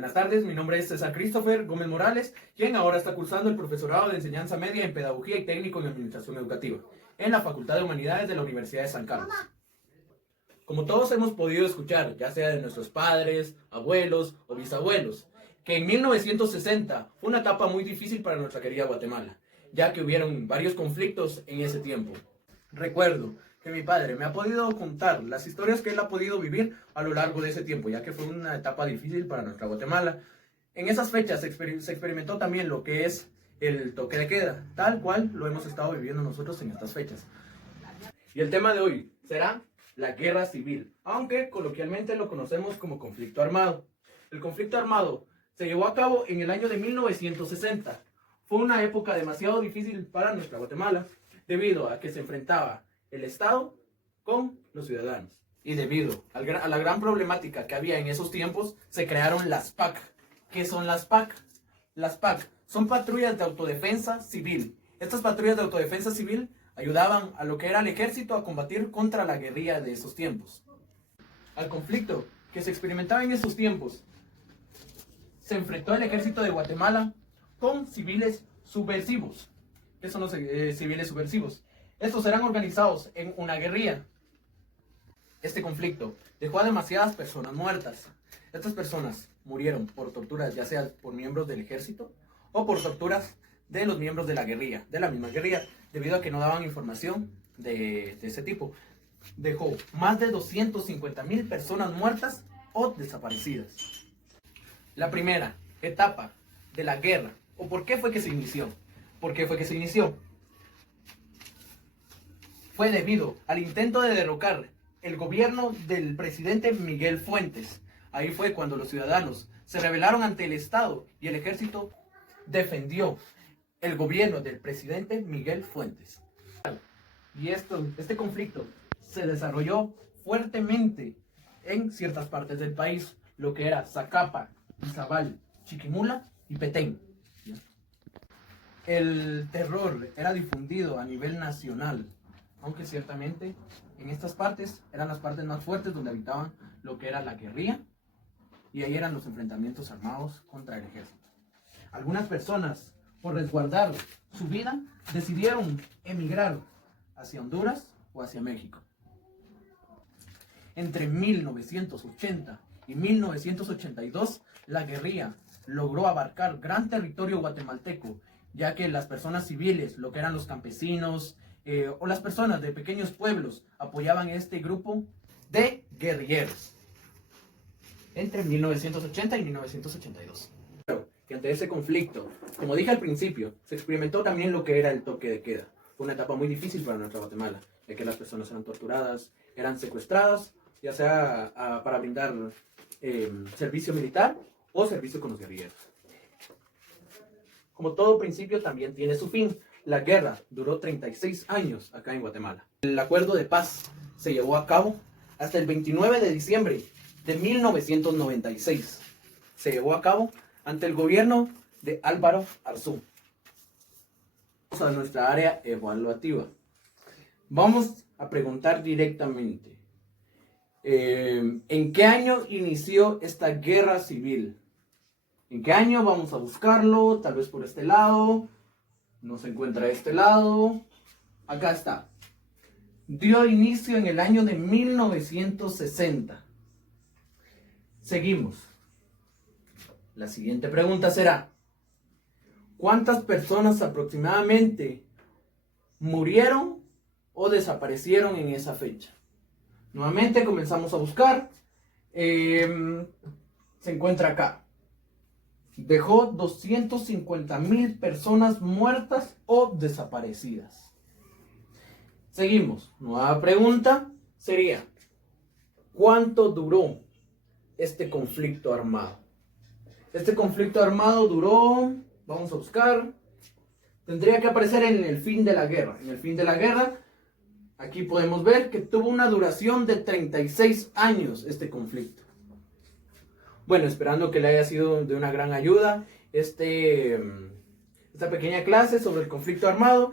Buenas tardes, mi nombre es César Christopher Gómez Morales, quien ahora está cursando el profesorado de enseñanza media en Pedagogía y Técnico en Administración Educativa, en la Facultad de Humanidades de la Universidad de San Carlos. Como todos hemos podido escuchar, ya sea de nuestros padres, abuelos o bisabuelos, que en 1960 fue una etapa muy difícil para nuestra querida Guatemala, ya que hubieron varios conflictos en ese tiempo. Recuerdo que mi padre me ha podido contar las historias que él ha podido vivir a lo largo de ese tiempo, ya que fue una etapa difícil para nuestra Guatemala. En esas fechas se experimentó también lo que es el toque de queda, tal cual lo hemos estado viviendo nosotros en estas fechas. Y el tema de hoy será la guerra civil, aunque coloquialmente lo conocemos como conflicto armado. El conflicto armado se llevó a cabo en el año de 1960. Fue una época demasiado difícil para nuestra Guatemala, debido a que se enfrentaba el Estado con los ciudadanos. Y debido a la gran problemática que había en esos tiempos, se crearon las PAC. ¿Qué son las PAC? Las PAC son patrullas de autodefensa civil. Estas patrullas de autodefensa civil ayudaban a lo que era el ejército a combatir contra la guerrilla de esos tiempos. Al conflicto que se experimentaba en esos tiempos, se enfrentó el ejército de Guatemala con civiles subversivos. ¿Qué son los civiles subversivos? Estos eran organizados en una guerrilla. Este conflicto dejó a demasiadas personas muertas. Estas personas murieron por torturas, ya sea por miembros del ejército o por torturas de los miembros de la guerrilla, de la misma guerrilla, debido a que no daban información de ese tipo. Dejó más de 250,000 personas muertas o desaparecidas. La primera etapa de la guerra, o por qué fue que se inició. ¿Por qué fue que se inició? Fue debido al intento de derrocar el gobierno del presidente Miguel Fuentes. Ahí fue cuando los ciudadanos se rebelaron ante el Estado y el ejército defendió el gobierno del presidente Miguel Fuentes. Y este conflicto se desarrolló fuertemente en ciertas partes del país, lo que era Zacapa, Izabal, Chiquimula y Petén. El terror era difundido a nivel nacional, aunque ciertamente en estas partes eran las partes más fuertes donde habitaban lo que era la guerrilla, y ahí eran los enfrentamientos armados contra el ejército. Algunas personas, por resguardar su vida, decidieron emigrar hacia Honduras o hacia México. Entre 1980 y 1982, la guerrilla logró abarcar gran territorio guatemalteco, ya que las personas civiles, lo que eran los campesinos o las personas de pequeños pueblos, apoyaban este grupo de guerrilleros entre 1980 y 1982. Que ante ese conflicto, como dije al principio, se experimentó también lo que era el toque de queda. Fue una etapa muy difícil para nuestra Guatemala, ya que las personas eran torturadas, eran secuestradas, ya sea para brindar servicio militar o servicio con los guerrilleros. Como todo principio también tiene su fin. La guerra duró 36 años acá en Guatemala. El acuerdo de paz se llevó a cabo hasta el 29 de diciembre de 1996. Se llevó a cabo ante el gobierno de Álvaro Arzú. Vamos a nuestra área evaluativa. Vamos a preguntar directamente. ¿En qué año inició esta guerra civil? ¿En qué año? Vamos a buscarlo, tal vez por este lado. No se encuentra de este lado. Acá está. Dio inicio en el año de 1960. Seguimos. La siguiente pregunta será: ¿cuántas personas aproximadamente murieron o desaparecieron en esa fecha? Nuevamente comenzamos a buscar. Se encuentra acá. Dejó 250,000 personas muertas o desaparecidas. Seguimos. Nueva pregunta sería: ¿cuánto duró este conflicto armado? Este conflicto armado duró, vamos a buscar, tendría que aparecer en el fin de la guerra. En el fin de la guerra, aquí podemos ver que tuvo una duración de 36 años este conflicto. Bueno, esperando que le haya sido de una gran ayuda esta pequeña clase sobre el conflicto armado.